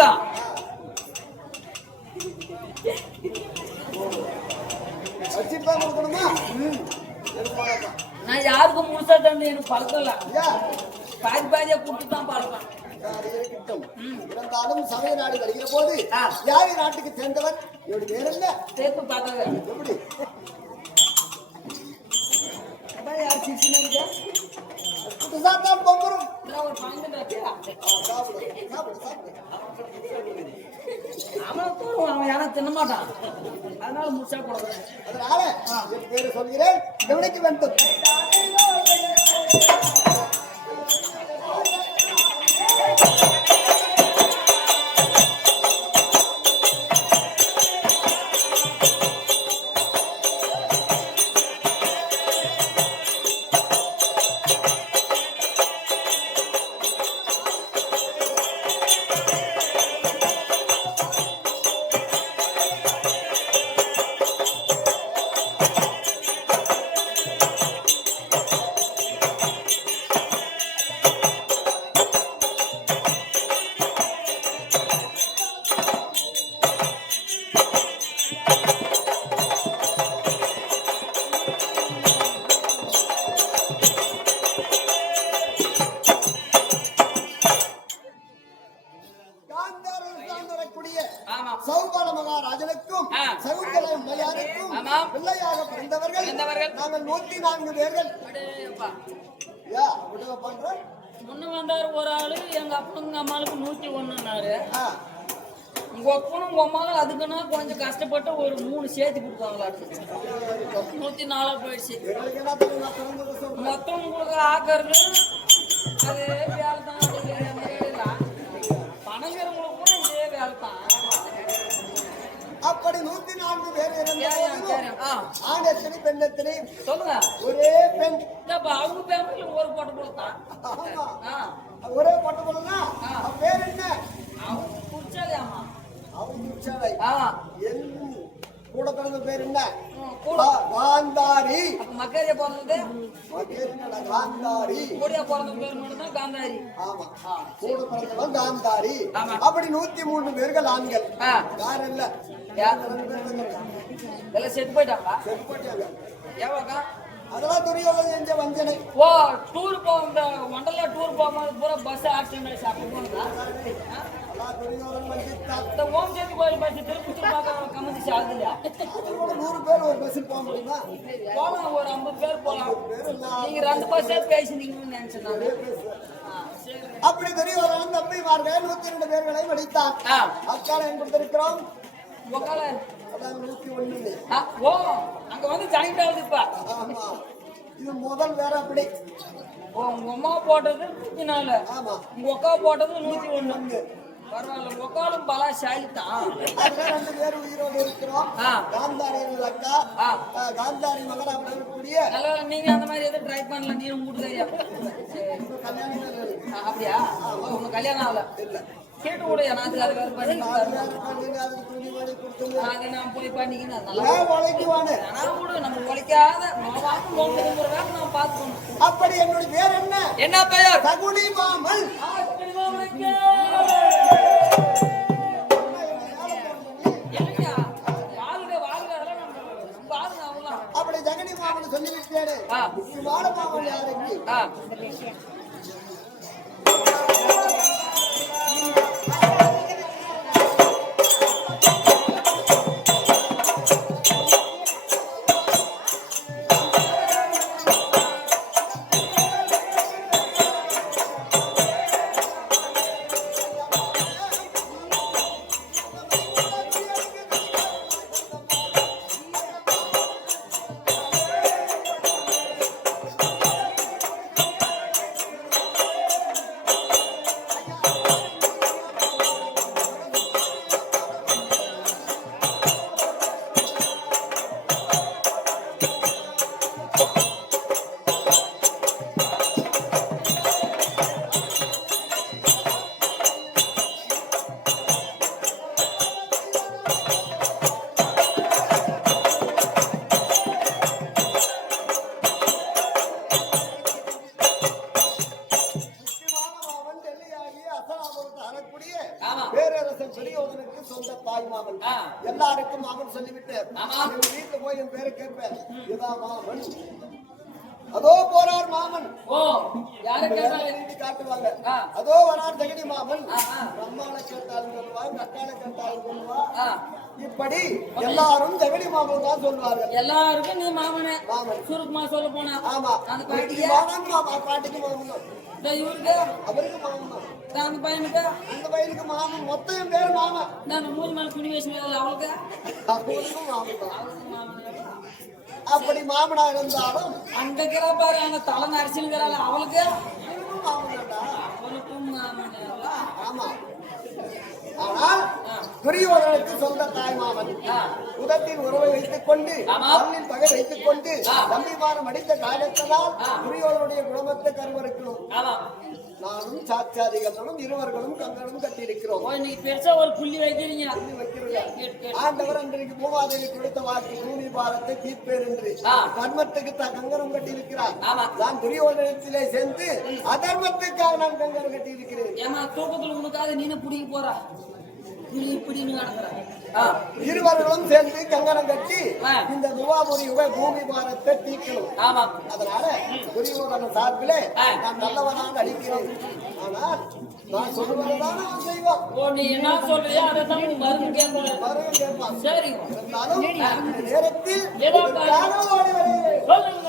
கொடுத்தான். நான் யாருக்கும் முழுசா தந்து எனக்கு பழக்கம் இல்ல. பாதி பாதியா கொடுத்துதான் பழக்கம். இருந்தாலும் சமய நாடு வருகிற போது யாரு நாட்டுக்கு சேர்ந்தவர் எப்படி வேற இல்ல சேர்த்து பார்த்தாங்க. எப்படி யார் சிரிச்சுன்னு சாப்பிட்டால் பொங்கரும் ஒரு பங்கு அவன் யாரா தின்ன மாட்டான். அதனால முழுசா போடுறேன். அதனால என் பேரு சொல்கிறேன் கவனிக்க வேண்டும். சௌபால மகாராஜனுக்கும் சகுந்தலை மலையாருக்கும் பிள்ளையாக பிறந்தவர்கள் நாங்கள் 104 பேர்கள். முன்ன வந்தாரு ஒரு ஆளு, எங்க அப்பனுங்க அம்மாளுக்கு 101னாரு. உங்க அப்பனும் உங்க அம்மாவும் அதுக்குன்னா கொஞ்சம் கஷ்டப்பட்டு ஒரு 3 சேர்த்து கொடுத்தாங்களாட்டு 104 போயிடுச்சு. மொத்தம் உங்களுக்கு ஆக்கிறது அது வேலை தான். பணங்கிறவங்களுக்கு கூட இதே வேலை தான். அப்படி 104 பேர் ஆண் எத்தனை பெண் எத்தனை சொல்லுங்க. ஒரே பெண். அவங்க பேர்ல ஒரு பொட்டு போலத்தான். ஒரே பொட்டு போலனா பேர் என்ன? அவங்க குடிச்சாலே. ஆமா அவங்க குடிச்சாலே. கூட பிறந்த பேர் என்ன? காந்தாரி. மக்களிய பிறந்தது காந்தாரி. கூடிய பிறந்த பேர் மட்டும்தான் காந்தாரி. ஆமா கூட பிறந்தவன் காந்தாரி. அப்படி 103 பேர்கள் ஆண்கள். யார் இல்ல எல்லாம் செத்து போயிட்டாங்களா? செத்து போயிட்டாங்க. ஏவாக்கா அதெல்லாம் துரியோதனன் செஞ்ச வஞ்சனை. ஓ டூர் போக மண்டல டூர் போகும்போது பூரா பஸ் ஆக்சிடென்ட் ஆயிடுச்சு. அப்படி போனதா? இந்த ஓம் சக்தி கோயில் பஸ் திருப்பத்தூர் பார்க்க கமிச்சு ஆகுது இல்லையா? 100 பேர் ஒரு பஸ்ஸில் போக முடியுமா? போகலாம், ஒரு 50 பேர் போகலாம். நீங்க 2 பஸ்ஸே பேசினீங்கன்னு நினைச்சேன். அப்படி துரியோதனன் தம்பிமார்கள் 102 பேர்களை வடித்தான். அக்கால என் கொடுத்திருக்கிறோம். உக்கால 101. ஓ அங்க வந்து ஜாயிண்ட் ஆகுது. இப்ப இது முதல் வேற. அப்படி உங்க அம்மா போட்டது 104. ஆமா உங்க அக்கா போட்டது 101. பரவாயில்ல, உக்காலும் பலா சாயித்தான். 2 பேர் உயிரோடு இருக்கிறோம். காந்தாரி அக்கா, காந்தாரி மகனாக இருக்கக்கூடிய. நீங்க அந்த மாதிரி எதுவும் ட்ரை பண்ணல? நீ உங்க அப்படியா? உங்க கல்யாணம் ஆகல? இல்ல. கேட்டு கூட எனக்கு அது வேற பண்ணி அது நான் போய் பண்ணிக்கினேன். நம்ம உழைக்காத நான் பார்த்துக்கணும். அப்படி என்னுடைய பேர் என்ன? என்ன பெயர்? சகுனி மாமல். அப்படி ஜெகனி மாமன் சொல்லிவிட்டேன். வாழ மாமன் யாருக்கு? பேரரசன் துரியோதனுக்கு சொந்த தாய் மாமன். எல்லாருக்கும் மாமன் சொல்லிவிட்டு வீட்டுல போய் என் பேரை கேட்பேன். இதான் மாமன், அதோ போறார் மாமன். காட்டுவாங்க. அதோ வரார் ஜெகடி மாமன். அம்மால கேட்டாலும் சொல்லுவாங்க, அக்கால கேட்டாலும் சொல்லுவா. இப்படி எல்லாரும் ஜெகடி மாமன் தான் சொல்லுவார்கள். எல்லாருக்கும் நீ மாமனே மாமன் சுருக்குமா சொல்ல போனா. ஆமா, அந்த பாட்டிக்கு மாமன், இவருக்கு அவருக்கு மாமன், அந்த பையனுக்கு அந்த பையனுக்கு மாமன். மொத்தம் பேர் மாமன். நான் மூணு நாள் துணி வேஷம் அவளுக்கு அவருக்கும் மாமன். அப்படி மாமனா இருந்தாலும் அந்த பாரு அந்த தலை நரிசல் அவளுக்கு ஆமா. ஆனால் துரியோதனுக்கு சொந்த தாய் மாமன். உதத்தின் உறவை வைத்துக் கொண்டு மண்ணின் பகை வைத்துக் கொண்டு தம்பிமானம் அடித்த காலத்தினால் துரியோதனுடைய குடும்பத்தை கருவறுக்கணும். நானும் சாட்சாதிகளும் இருவர்களும் கங்கனும் கட்டி இருக்கிறோம். இன்னைக்கு பெருசா ஒரு புள்ளி வைக்கிறீங்க. ஆண்டவர் அன்றைக்கு பூமாதேவி கொடுத்த வாக்கு பூமி பாரத்தை தீர்ப்பேர் என்று கர்மத்துக்கு கங்கணம் கட்டி இருக்கிறார். நான் துரியோதனத்திலே சேர்ந்து அதர்மத்துக்காக நான் கங்கணம் கட்டி இருக்கிறேன். ஏமா தூக்கத்துல உனக்காக நீனு புடிக்க போறா இப்படின்னு நடக்கிறேன். இருவர்களும் சேர்ந்து கங்கணம் கட்டி இந்த துவாபுரி பூமி பாரத்தை தீர்க்கணும். அதனால துரியோதன சார்பிலே நான் நல்லவனாக அடிக்கிறேன். ஆனால் நான் சொல்லுவதுதான் அவன் செய்வான். நீ என்ன சொல்றியோ அதை தான் மருந்து கேட்பான். சரி, இருந்தாலும் இந்த நேரத்தில் சொல்லுங்க.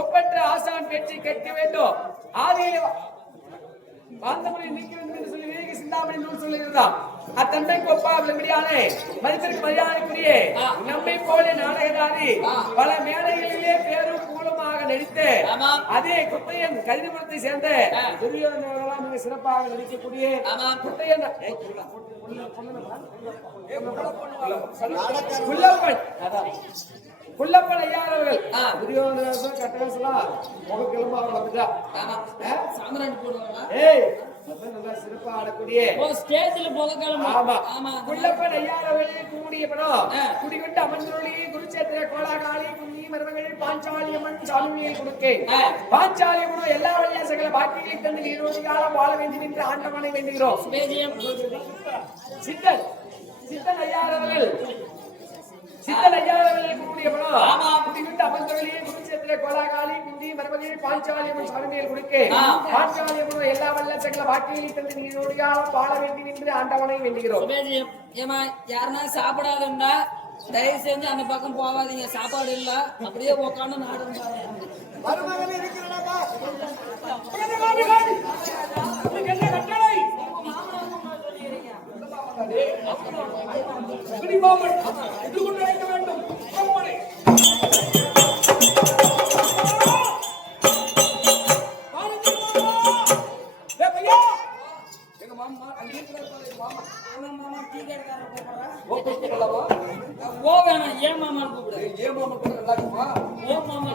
ஒப்பற்ற ஆசான் வெற்றி கேட்க வேண்டும். ஆதியிலே வாழ்ந்தவரை நீக்க வேண்டும் என்று சொல்லி விவேக சிந்தாமணி நூல் சொல்லுகிறதா. அத்தன்மைக்கு ஒப்பாகலே மனிதருக்கு மரியாதைக்குரிய நம்மை போல நாடகதாரி பல மேடைகளிலே பேரும் கூலமாக நடித்து அதே குட்டையன் கல்விபுரத்தை சேர்ந்த துரியோதனர்களாம் மிக சிறப்பாக நடிக்கக்கூடிய குட்டையன் புள்ளப்பன் ஐயார் அவர்கள் துரியோதனர்கள் கட்டேசலாம் முகக்கிழமை அவர் வந்துட்டா. சாமராணி போடுவாங்க. சிறப்பா ஆடக்கூடிய ஸ்டேஜ்ல புள்ளப்பன் ஐயார் அவர்கள் கூடிய படம் குடிகொண்டு அமர்ந்தொழி குருச்சேத்திர கோலாகாலி குன்னி மருமகள் பாஞ்சாலியம்மன் சாமியை கொடுக்க பாஞ்சாலியம்மனும் எல்லா வழியும் சகல பாக்கியை தந்து நீரோடி காலம் வாழ வேண்டும் என்று ஆண்டவனை வேண்டுகிறோம். சித்தன் ஐயார் அவர்கள் கூடிய படம் குடிகொண்டு அமர்ந்தொழியை குருச்சேத்திர கோலாகாலி குந்தி மருமகள் பாஞ்சாலியம்மன் சாமியை கொடுக்க பாஞ்சாலியம்மனும் எல்லா வல்ல சகல பாக்கியை தந்து நீரோடி காலம் வாழ வேண்டும் என்று ஆண்டவனை வேண்டுகிறோம். ஏமா யாருன்னா சாப்பிடாதுண்டா தயவு செஞ்சு அந்த பக்கம் போவாதீங்க. சாப்பாடு இல்ல, அப்படியே உட்காந்து நாடு ஏன் மாமா கூப்பிடு. ஏன் மாமா கூட நல்லா இருக்குமா? ஓ மாமா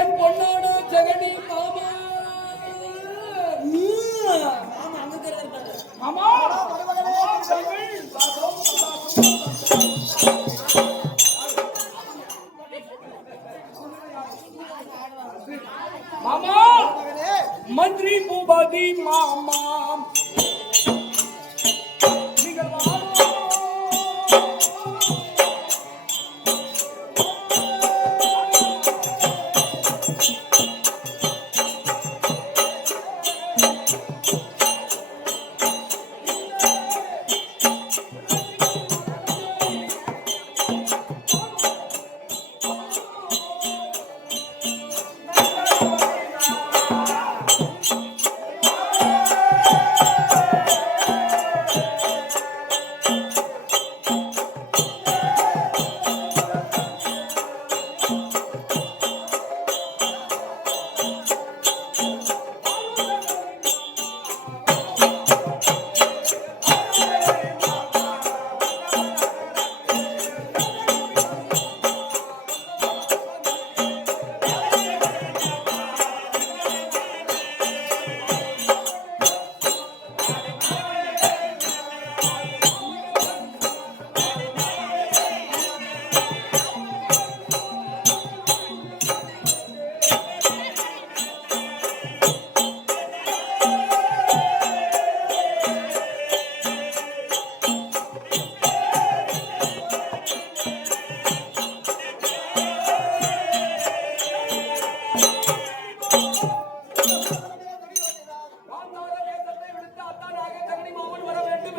என் பொண்ணாடு ஜெகடி மாமா மாமா அங்க தெரியாது மாமா மாமா மந்திரி பூபதி மாமா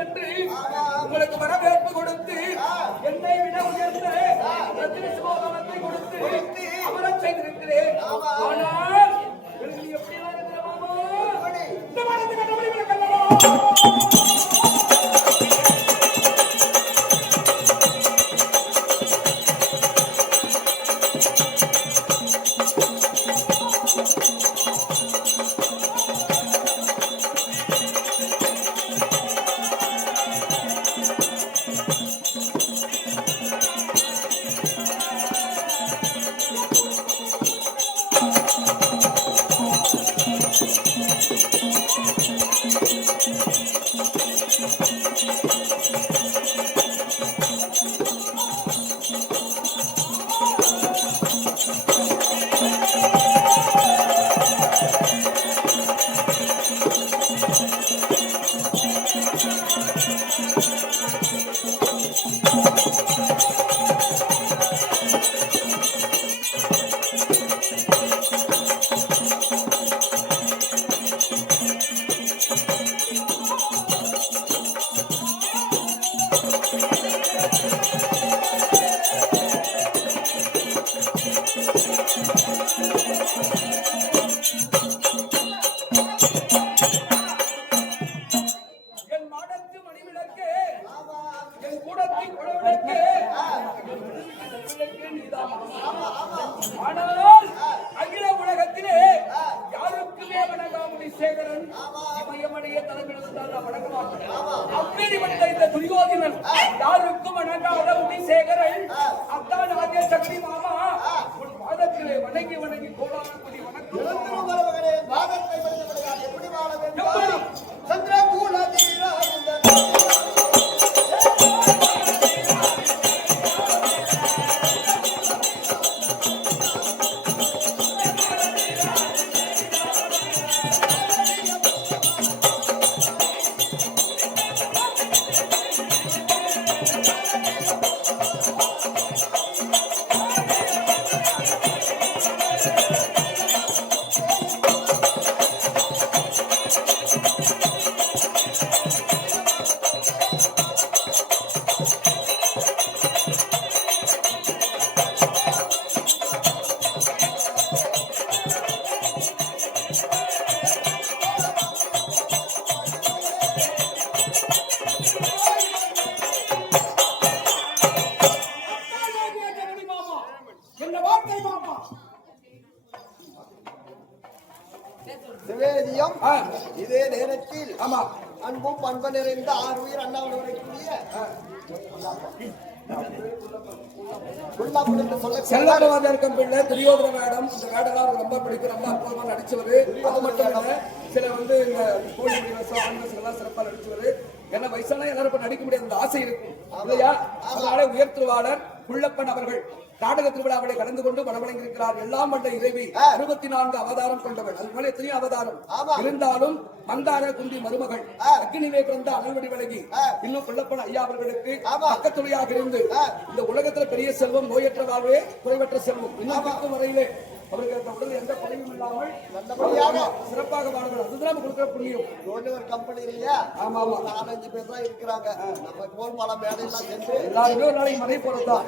என்று உங்களுக்கு வரவேற்பு கொடுத்து என்னை விட உயர்ந்த ரத்தின சிவோதனத்தை கொடுத்து அமரச் செய்திருக்கிறேன். ஆனால் எனக்கு எப்படியெல்லாம் இருக்கிற மாமா இந்த மனத்துக்கு கட்டபடி விளக்கல்லவா? ஆனால் அகில உலகத்திலே யாருக்குமே வணங்காமுடி சேகரன் இமயமடைய தலைமையில் வணங்க மாட்டேன். அப்படிப்பட்ட இந்த துரியோதனன் யாருக்கும் வணங்காத முடி சேகரன் அத்தான் ஆகிய சக்தி மாமா உன் பாதத்திலே வணங்கி வணங்கி கோடான குடி வணக்கம் எப்படி வாழ வேண்டும் சந்திரகூல தீரா சிவேதியம் இதே நேரத்தில் அன்பும் பண்பு நிறைந்த 6 உயிர் அண்ணாவோடு வரக்கூடிய செல்லவாதம் பிள்ளை துரியோதன வேடம். இந்த வேடெல்லாம் ரொம்ப பிடிக்கும், ரொம்ப அற்புதமா நடிச்சவரு. அது மட்டும் இல்ல சில இந்த கோழி வசம் ஆண்வசம் எல்லாம் சிறப்பா நடிச்சவரு. என்ன வயசான எல்லாரும் நடிக்க முடியாது, அந்த ஆசை இருக்கும் இல்லையா? அதனால உயர்த்துவாளர் குள்ளப்பன் அவர்கள் நாடக திருவிழாவிலே கலந்து கொண்டு மனவழங்கியிருக்கிறார். எல்லாம் வந்த இறைவி 64 அவதாரம் கொண்டவள். அது போல எத்தனையோ அவதாரம் இருந்தாலும் மந்தார குந்தி மருமகள் அக்னிவே பிறந்த அனல்வடி விலகி இன்னும் குள்ளப்பன் ஐயா அவர்களுக்கு பக்கத்துணையாக இருந்து இந்த உலகத்துல பெரிய செல்வம், நோயற்ற வாழ்வே குறைவற்ற செல்வம் இன்னும் இருக்கும் வரையிலே அவருக்கு உடல் எந்த குறையும் இல்லாமல் நல்லபடியாக சிறப்பாக வாழ்வார்கள். அதுதான் நம்ம கொடுக்கிற புண்ணியம். ஒரு கம்பெனி இல்லையா? ஆமா ஆமா, 4-5 பேர் தான் இருக்கிறாங்க. நம்ம போல் பல மேடையெல்லாம் சென்று எல்லாருமே ஒரு நாளைக்கு மனை போறதுதான்.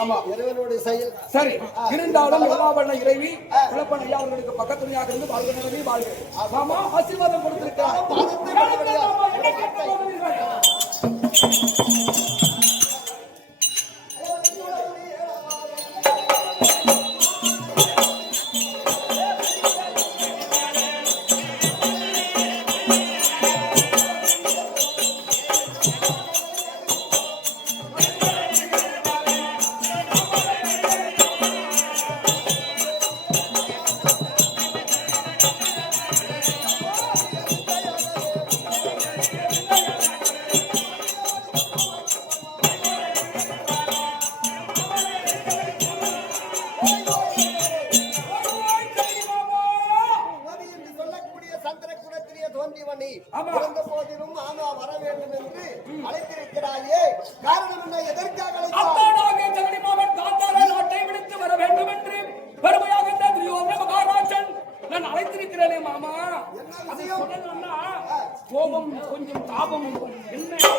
ஆமா, இறைவனுடைய செயல். சரி, இருந்தாலும் எல்லாவல்ல இறைவி குள்ளப்பன் ஐயா அவர்களுக்கு பக்கத்துணையாக இருந்து வாழ்க நிலவி வாழ்க. ஆமா, ஆசீர்வாதம் கொடுத்திருக்கிறார். கோபம் கொஞ்சம் தாபம் என்ன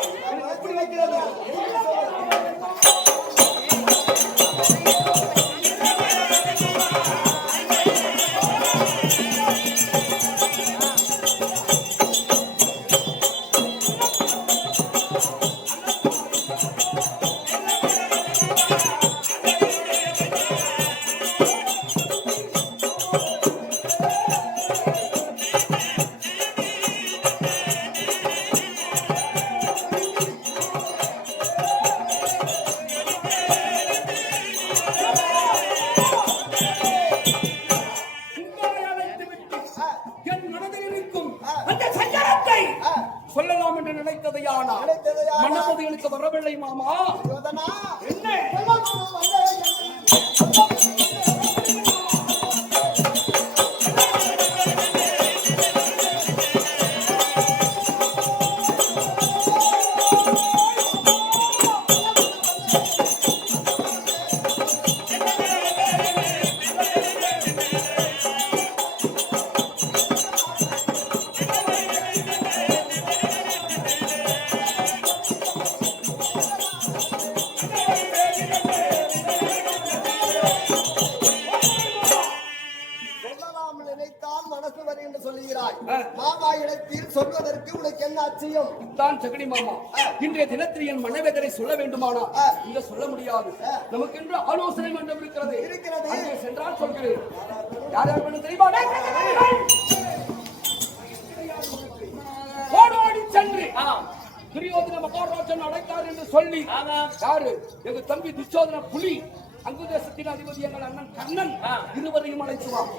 கிடைத்ததானா மன்னபதிகளுக்கு வரவில்லை மாமா என்ன மாமா இடத்தில் சொல்வதற்கு உனக்கு என்ன அச்சயம் தான் சகடி மாமா இன்றைய தினத்தில் என் மனவேதனை சொல்ல வேண்டுமானா இங்க சொல்ல முடியாது நமக்கு என்று ஆலோசனை மன்றம் இருக்கிறது அங்கே சென்றால் சொல்கிறேன் யார் யார் பண்ண தெரியுமா ஓடோடி சென்று துரியோதன மகாராஜன் அழைத்தார் என்று சொல்லி யாரு எங்க தம்பி துச்சோதன புலி அங்கு தேசத்தின் அதிபதி எங்கள் அண்ணன் கண்ணன் இருவரையும் அழைத்துவான்